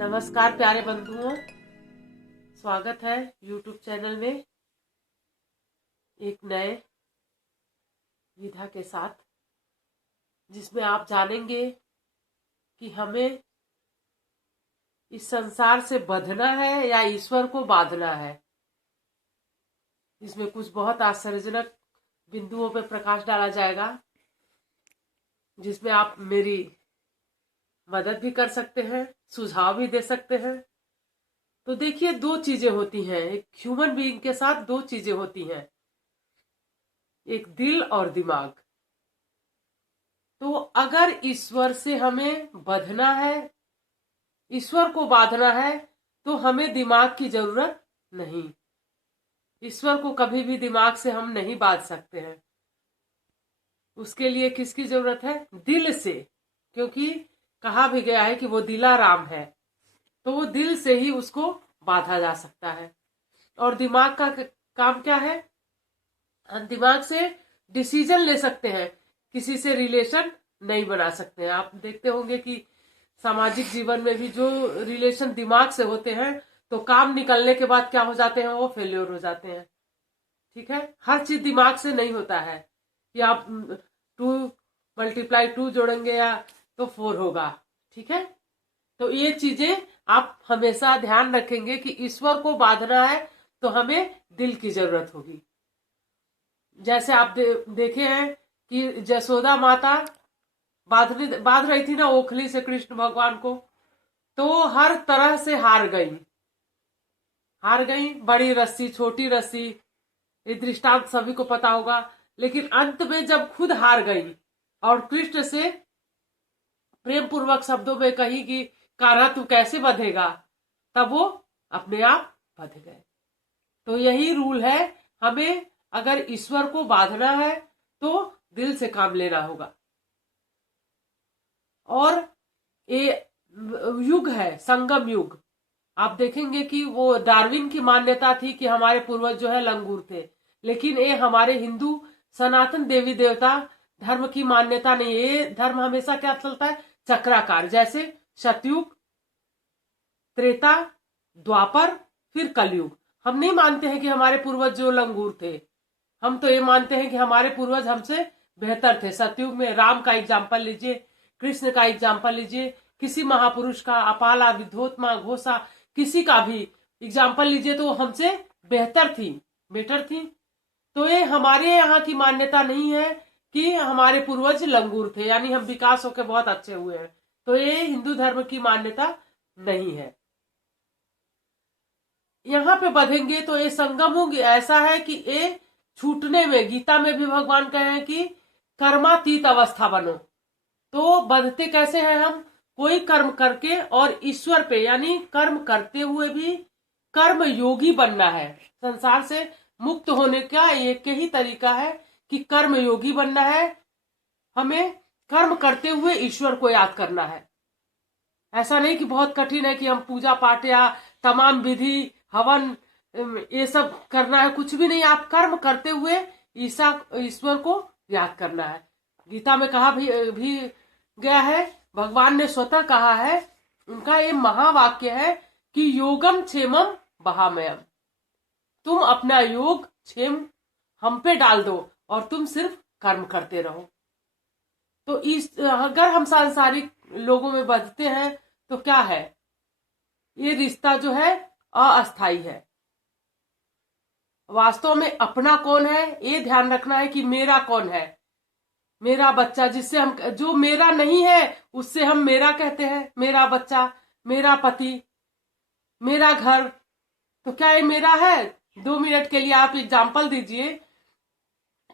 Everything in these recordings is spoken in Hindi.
नमस्कार प्यारे बंधुओं, स्वागत है YouTube चैनल में एक नए विधा के साथ, जिसमें आप जानेंगे कि हमें इस संसार से बंधना है या ईश्वर को बांधना है। इसमें कुछ बहुत आश्चर्यजनक बिंदुओं पर प्रकाश डाला जाएगा, जिसमें आप मेरी मदद भी कर सकते हैं, सुझाव भी दे सकते हैं। तो देखिए, दो चीजें होती हैं, एक ह्यूमन बीइंग के साथ दो चीजें होती हैं, एक दिल और दिमाग। तो अगर ईश्वर से हमें बंधना है, ईश्वर को बांधना है, तो हमें दिमाग की जरूरत नहीं। ईश्वर को कभी भी दिमाग से हम नहीं बांध सकते हैं। उसके लिए किसकी जरूरत है? दिल से, क्योंकि कहा भी गया है कि वो दिलाराम है, तो वो दिल से ही उसको बांधा जा सकता है। और दिमाग का काम क्या है? हम दिमाग से डिसीजन ले सकते हैं, किसी से रिलेशन नहीं बना सकते हैं। आप देखते होंगे कि सामाजिक जीवन में भी जो रिलेशन दिमाग से होते हैं, तो काम निकलने के बाद क्या हो जाते हैं? वो फेल्योर हो जाते हैं। ठीक है, हर चीज दिमाग से नहीं होता है कि आप 2 × 2 जोड़ेंगे या तो 4 होगा। ठीक है, तो ये चीजें आप हमेशा ध्यान रखेंगे कि ईश्वर को बांधना है तो हमें दिल की जरूरत होगी। जैसे आप देखे हैं कि जसोदा माता बांध रही थी ना ओखली से कृष्ण भगवान को, तो हर तरह से हार गई। बड़ी रस्सी, छोटी रस्सी, ये दृष्टांत सभी को पता होगा। लेकिन अंत में जब खुद हार गई और कृष्ण से प्रेम पूर्वक शब्दों में कही कि कान्हा तू कैसे बंधेगा, तब वो अपने आप बंध गए। तो यही रूल है, हमें अगर ईश्वर को बांधना है तो दिल से काम लेना होगा। और ये युग है संगम युग। आप देखेंगे कि वो डार्विन की मान्यता थी कि हमारे पूर्वज जो है लंगूर थे, लेकिन ये हमारे हिंदू सनातन देवी देवता धर्म की मान्यता नहीं है। ये धर्म हमेशा क्या चलता है? चक्राकार, जैसे सतयुग, त्रेता, द्वापर, फिर कलयुग। हम नहीं मानते हैं कि हमारे पूर्वज जो लंगूर थे, हम तो ये मानते हैं कि हमारे पूर्वज हमसे बेहतर थे। सतयुग में राम का एग्जाम्पल लीजिए, कृष्ण का एग्जाम्पल लीजिए, किसी महापुरुष का, अपाला, विद्योत्मा, घोषा, किसी का भी एग्जाम्पल लीजिए, तो हमसे बेटर थी। तो ये हमारे यहाँ की मान्यता नहीं है कि हमारे पूर्वज लंगूर थे, यानी हम विकास होकर बहुत अच्छे हुए हैं। तो ये हिंदू धर्म की मान्यता नहीं है। यहाँ पे बंधेंगे तो ये संगम होंगे, ऐसा है कि ये छूटने में, गीता में भी भगवान कहे हैं कि कर्मातीत अवस्था बनो। तो बंधते कैसे हैं हम? कोई कर्म करके और ईश्वर पे, यानी कर्म करते हुए भी कर्म योगी बनना है। संसार से मुक्त होने का एक ही तरीका है कि कर्म योगी बनना है। हमें कर्म करते हुए ईश्वर को याद करना है। ऐसा नहीं कि बहुत कठिन है कि हम पूजा पाठ या तमाम विधि, हवन, ये सब करना है, कुछ भी नहीं। आप कर्म करते हुए ईश्वर को याद करना है। गीता में कहा भी गया है, भगवान ने स्वतः कहा है, उनका ये महावाक्य है कि योगम क्षेमम बहामयम। तुम अपना योग क्षेम हम पे डाल दो और तुम सिर्फ कर्म करते रहो। तो अगर हम सांसारिक लोगों में बंधते हैं तो क्या है? ये रिश्ता जो है अस्थाई है। वास्तव में अपना कौन है, ये ध्यान रखना है कि मेरा कौन है। मेरा बच्चा, जिससे हम, जो मेरा नहीं है उससे हम मेरा कहते हैं। मेरा बच्चा, मेरा पति, मेरा घर, तो क्या ये मेरा है? 2 मिनट के लिए आप एग्जाम्पल दीजिए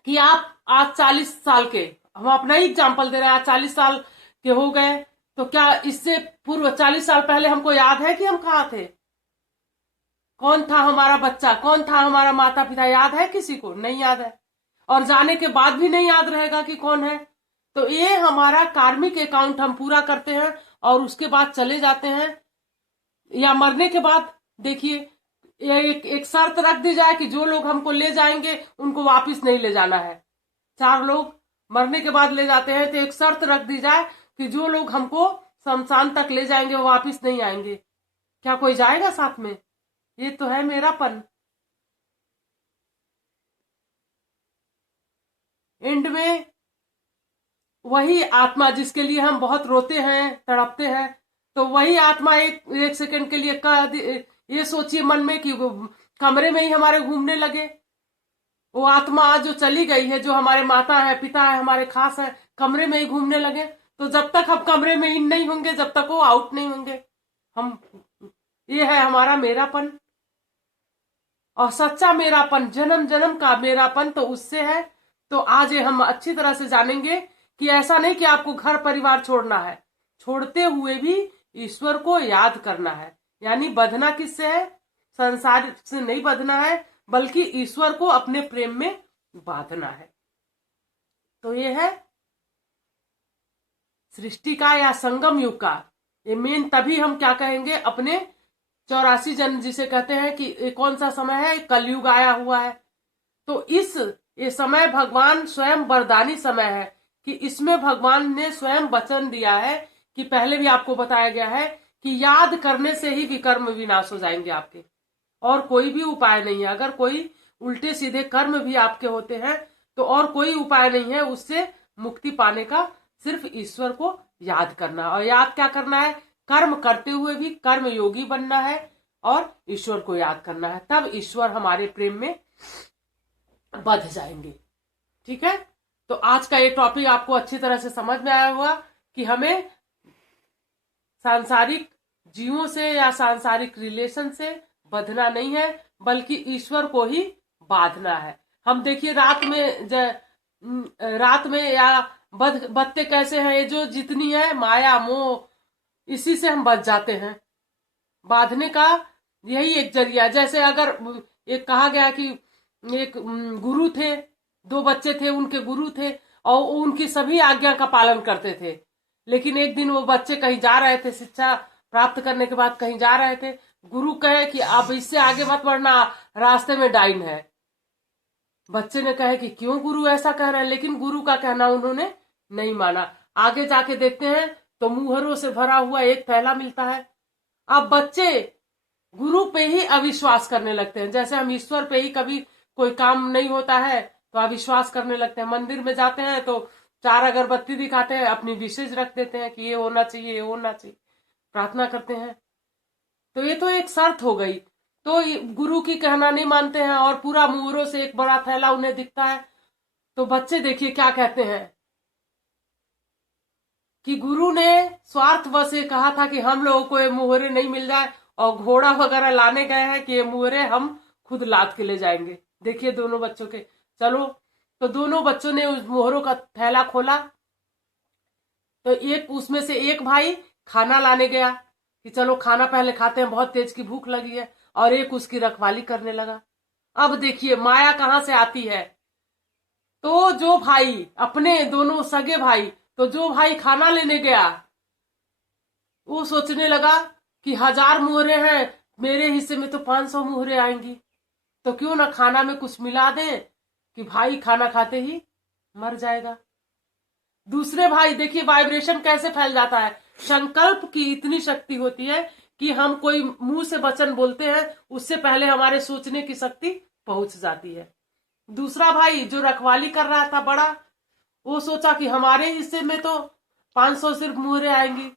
कि आप आज 40 साल के, हम अपना ही एग्जाम्पल दे रहे हैं, आज 40 साल के हो गए, तो क्या इससे पूर्व 40 साल पहले हमको याद है कि हम कहाँ थे? कौन था हमारा बच्चा, कौन था हमारा माता पिता? याद है? किसी को नहीं याद है, और जाने के बाद भी नहीं याद रहेगा कि कौन है। तो ये हमारा कार्मिक अकाउंट हम पूरा करते हैं और उसके बाद चले जाते हैं, या मरने के बाद। देखिए, एक शर्त रख दी जाए कि जो लोग हमको ले जाएंगे उनको वापस नहीं ले जाना है। 4 लोग मरने के बाद ले जाते हैं, तो एक शर्त रख दी जाए कि जो लोग हमको शमशान तक ले जाएंगे वो वापस नहीं आएंगे। क्या कोई जाएगा साथ में? ये तो है मेरापन। एंड में वही आत्मा जिसके लिए हम बहुत रोते हैं, तड़पते हैं, तो वही आत्मा एक एक सेकंड के लिए ये सोचिए मन में कि वो कमरे में ही हमारे घूमने लगे। वो आत्मा आज जो चली गई है, जो हमारे माता है, पिता है, हमारे खास है, कमरे में ही घूमने लगे। तो जब तक हम कमरे में इन नहीं होंगे, जब तक वो आउट नहीं होंगे, हम, ये है हमारा मेरापन। और सच्चा मेरापन, जन्म जन्म का मेरापन तो उससे है। तो आज ये हम अच्छी तरह से जानेंगे कि ऐसा नहीं कि आपको घर परिवार छोड़ना है, छोड़ते हुए भी ईश्वर को याद करना है। यानी बंधना किससे है? संसार से नहीं बंधना है, बल्कि ईश्वर को अपने प्रेम में बांधना है। तो ये है सृष्टि का या संगम युग का ये मेन। तभी हम क्या कहेंगे, अपने 84 जन्म जिसे कहते हैं कि ये कौन सा समय है, कलयुग आया हुआ है। तो ये समय भगवान स्वयं वरदानी समय है कि इसमें भगवान ने स्वयं वचन दिया है कि पहले भी आपको बताया गया है कि याद करने से ही विकर्म विनाश हो जाएंगे आपके, और कोई भी उपाय नहीं है। अगर कोई उल्टे सीधे कर्म भी आपके होते हैं तो और कोई उपाय नहीं है उससे मुक्ति पाने का, सिर्फ ईश्वर को याद करना। और याद क्या करना है? कर्म करते हुए भी कर्म योगी बनना है और ईश्वर को याद करना है, तब ईश्वर हमारे प्रेम में बंध जाएंगे। ठीक है, तो आज का ये टॉपिक आपको अच्छी तरह से समझ में आया होगा कि हमें सांसारिक जीवों से या सांसारिक रिलेशन से बंधना नहीं है, बल्कि ईश्वर को ही बांधना है। हम देखिए रात में या बधते कैसे हैं, ये जो जितनी है माया मोह, इसी से हम बच जाते हैं। बांधने का यही एक जरिया। जैसे अगर एक कहा गया कि एक गुरु थे, 2 बच्चे थे, उनके गुरु थे और उनकी सभी आज्ञा का पालन करते थे। लेकिन एक दिन वो बच्चे कहीं जा रहे थे, शिक्षा प्राप्त करने के बाद कहीं जा रहे थे, गुरु कहे कि अब इससे आगे मत बढ़ना, रास्ते में डाइन है। बच्चे ने कहे कि क्यों गुरु ऐसा कह रहे हैं, लेकिन गुरु का कहना उन्होंने नहीं माना। आगे जाके देखते हैं तो मुहरों से भरा हुआ एक थैला मिलता है। अब बच्चे गुरु पे ही अविश्वास करने लगते हैं। जैसे हम ईश्वर पे ही कभी कोई काम नहीं होता है तो अविश्वास करने लगते हैं। मंदिर में जाते हैं तो 4 अगरबत्ती दिखाते हैं, अपनी विशेष रख देते हैं कि ये होना चाहिए, ये होना चाहिए, प्रार्थना करते हैं। तो ये तो एक शर्त हो गई। तो गुरु की कहना नहीं मानते हैं और पूरा मुहरों से एक बड़ा थैला उन्हें दिखता है। तो बच्चे देखिए क्या कहते हैं कि गुरु ने स्वार्थवश ये कहा था कि हम लोगों को ये मुहरे नहीं मिल जाए, और घोड़ा वगैरह लाने गए हैं कि ये मुहरे हम खुद लाद के ले जाएंगे। देखिए दोनों बच्चों के, चलो, तो दोनों बच्चों ने उस मोहरों का थैला खोला। तो एक उसमें से एक भाई खाना लाने गया कि चलो खाना पहले खाते हैं, बहुत तेज की भूख लगी है, और एक उसकी रखवाली करने लगा। अब देखिए माया कहां से आती है। तो जो भाई अपने दोनों सगे भाई, तो जो भाई खाना लेने गया वो सोचने लगा कि 1000 मुहरे हैं, मेरे हिस्से में तो 500 मुहरे आएंगी, तो क्यों ना खाना में कुछ मिला दें कि भाई खाना खाते ही मर जाएगा। दूसरे भाई, देखिए वाइब्रेशन कैसे फैल जाता है। संकल्प की इतनी शक्ति होती है कि हम कोई मुंह से वचन बोलते हैं, उससे पहले हमारे सोचने की शक्ति पहुंच जाती है। दूसरा भाई जो रखवाली कर रहा था बड़ा, वो सोचा कि हमारे हिस्से में तो 500 सिर्फ मुहरे आएंगी,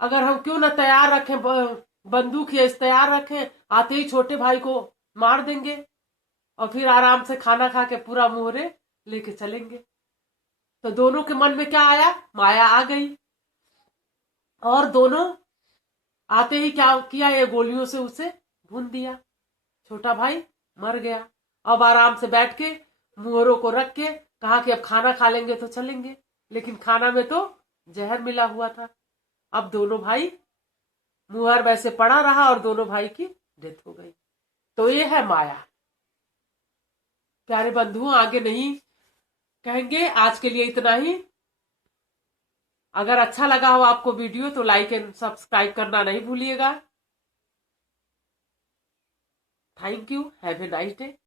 अगर हम क्यों ना तैयार रखें, बंदूक या तैयार रखें, आते ही छोटे भाई को मार देंगे और फिर आराम से खाना खा के पूरा मुहरे लेके चलेंगे। तो दोनों के मन में क्या आया? माया आ गई, और दोनों आते ही क्या किया, ये गोलियों से उसे भून दिया। छोटा भाई मर गया। अब आराम से बैठ के मुहरों को रख के कहा कि अब खाना खा लेंगे तो चलेंगे, लेकिन खाना में तो जहर मिला हुआ था। अब दोनों भाई, मुहर वैसे पड़ा रहा और दोनों भाई की डेथ हो गई। तो ये है माया। प्यारे बंधुओं, आगे नहीं कहेंगे, आज के लिए इतना ही। अगर अच्छा लगा हो आपको वीडियो तो लाइक एंड सब्सक्राइब करना नहीं भूलिएगा। Thank you, have a nice day.